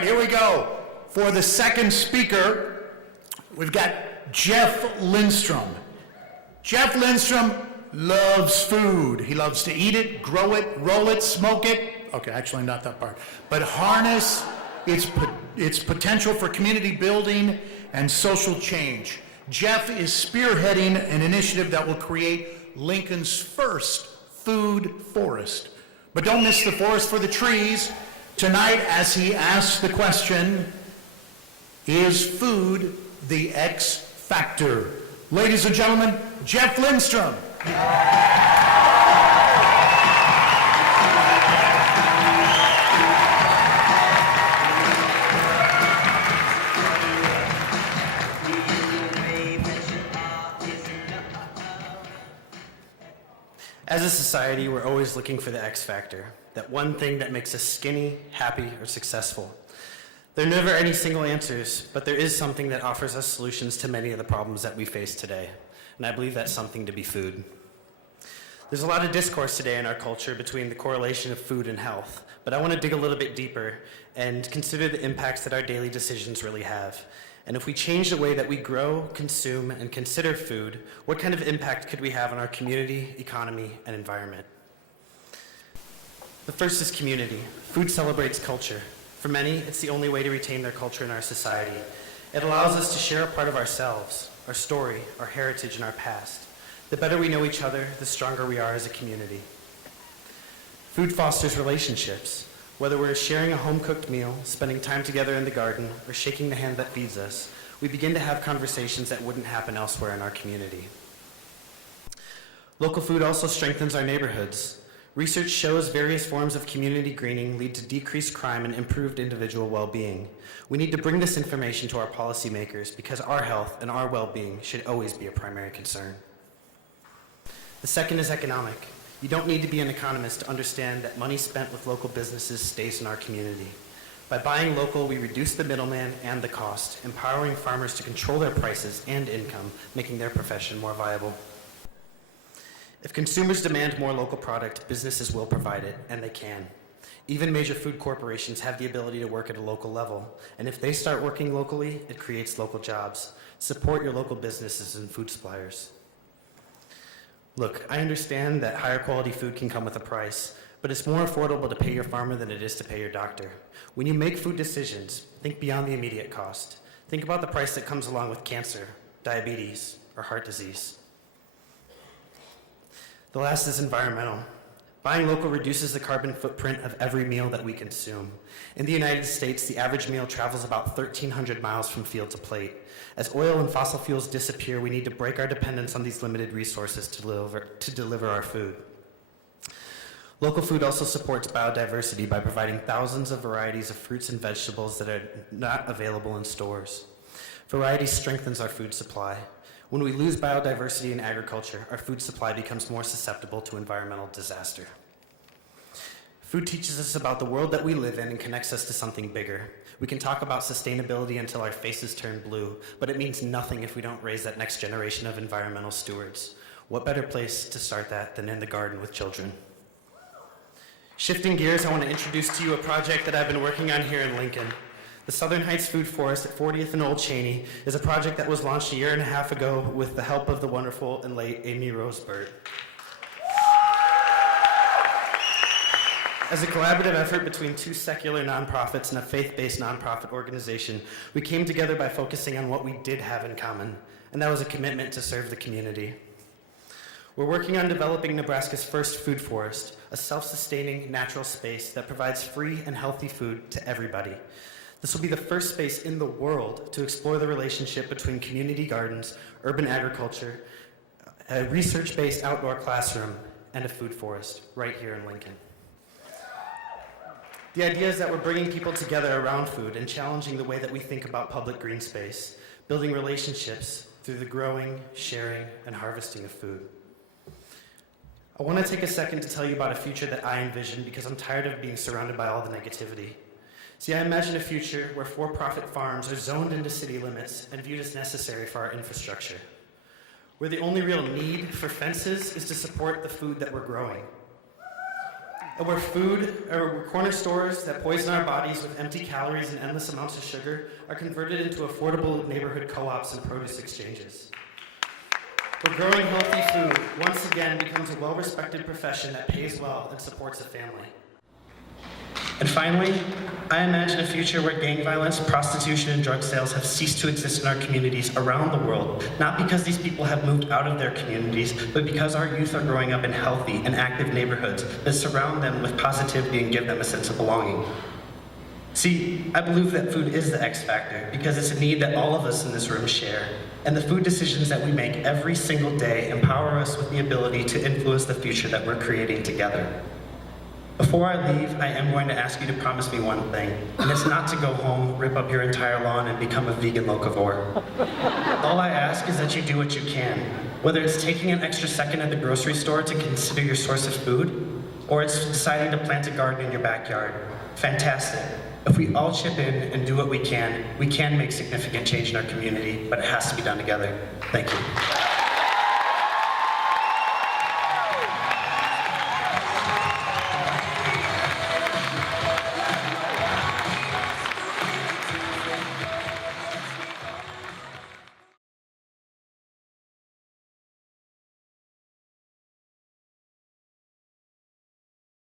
right, here we go. For the second speaker, we've got Jeff Lindstrom. Jeff Lindstrom loves food. He loves to eat it, grow it, roll it, smoke it. Okay, actually not that part. But harness its potential for community building and social change. Jeff is spearheading an initiative that will create Lincoln's first food forest. But don't miss the forest for the trees tonight as he asks the question, is food the X factor? Ladies and gentlemen, Jeff Lindstrom. As a society, we're always looking for the X factor, that one thing that makes us skinny, happy, or successful. There are never any single answers, but there is something that offers us solutions to many of the problems that we face today, and I believe that's something to be food. There's a lot of discourse today in our culture between the correlation of food and health, but I want to dig a little bit deeper and consider the impacts that our daily decisions really have. And if we change the way that we grow, consume, and consider food, what kind of impact could we have on our community, economy, and environment? The first is community. Food celebrates culture. For many, it's the only way to retain their culture in our society. It allows us to share a part of ourselves, our story, our heritage, and our past. The better we know each other, the stronger we are as a community. Food fosters relationships. Whether we're sharing a home-cooked meal, spending time together in the garden, or shaking the hand that feeds us, we begin to have conversations that wouldn't happen elsewhere in our community. Local food also strengthens our neighborhoods. Research shows various forms of community greening lead to decreased crime and improved individual well-being. We need to bring this information to our policymakers because our health and our well-being should always be a primary concern. The second is economic. You don't need to be an economist to understand that money spent with local businesses stays in our community. By buying local, we reduce the middleman and the cost, empowering farmers to control their prices and income, making their profession more viable. If consumers demand more local product, businesses will provide it, and they can. Even major food corporations have the ability to work at a local level, and if they start working locally, it creates local jobs. Support your local businesses and food suppliers. Look, I understand that higher quality food can come with a price, but it's more affordable to pay your farmer than it is to pay your doctor. When you make food decisions, think beyond the immediate cost. Think about the price that comes along with cancer, diabetes, or heart disease. The last is environmental. Buying local reduces the carbon footprint of every meal that we consume. In the United States, the average meal travels about 1,300 miles from field to plate. As oil and fossil fuels disappear, we need to break our dependence on these limited resources to deliver our food. Local food also supports biodiversity by providing thousands of varieties of fruits and vegetables that are not available in stores. Variety strengthens our food supply. When we lose biodiversity in agriculture, our food supply becomes more susceptible to environmental disaster. Food teaches us about the world that we live in and connects us to something bigger. We can talk about sustainability until our faces turn blue, but it means nothing if we don't raise that next generation of environmental stewards. What better place to start that than in the garden with children? Shifting gears, I want to introduce to you a project that I've been working on here in Lincoln. The Southern Heights Food Forest at 40th and Old Cheney is a project that was launched a year and a half ago with the help of the wonderful and late Amy Rosebert. As a collaborative effort between two secular nonprofits and a faith-based nonprofit organization, we came together by focusing on what we did have in common, and that was a commitment to serve the community. We're working on developing Nebraska's first food forest, a self-sustaining natural space that provides free and healthy food to everybody. This will be the first space in the world to explore the relationship between community gardens, urban agriculture, a research-based outdoor classroom, and a food forest right here in Lincoln. The idea is that we're bringing people together around food and challenging the way that we think about public green space, building relationships through the growing, sharing, and harvesting of food. I want to take a second to tell you about a future that I envision because I'm tired of being surrounded by all the negativity. See, I imagine a future where for-profit farms are zoned into city limits and viewed as necessary for our infrastructure, where the only real need for fences is to support the food that we're growing. where corner stores that poison our bodies with empty calories and endless amounts of sugar are converted into affordable neighborhood co-ops and produce exchanges. Where growing healthy food once again becomes a well-respected profession that pays well and supports a family. And finally, I imagine a future where gang violence, prostitution, and drug sales have ceased to exist in our communities around the world, not because these people have moved out of their communities, but because our youth are growing up in healthy and active neighborhoods that surround them with positivity and give them a sense of belonging. See, I believe that food is the X factor because it's a need that all of us in this room share, and the food decisions that we make every single day empower us with the ability to influence the future that we're creating together. Before I leave, I am going to ask you to promise me one thing, and it's not to go home, rip up your entire lawn, and become a vegan locavore. All I ask is that you do what you can, whether it's taking an extra second at the grocery store to consider your source of food, or it's deciding to plant a garden in your backyard. Fantastic. If we all chip in and do what we can make significant change in our community, but it has to be done together. Thank you.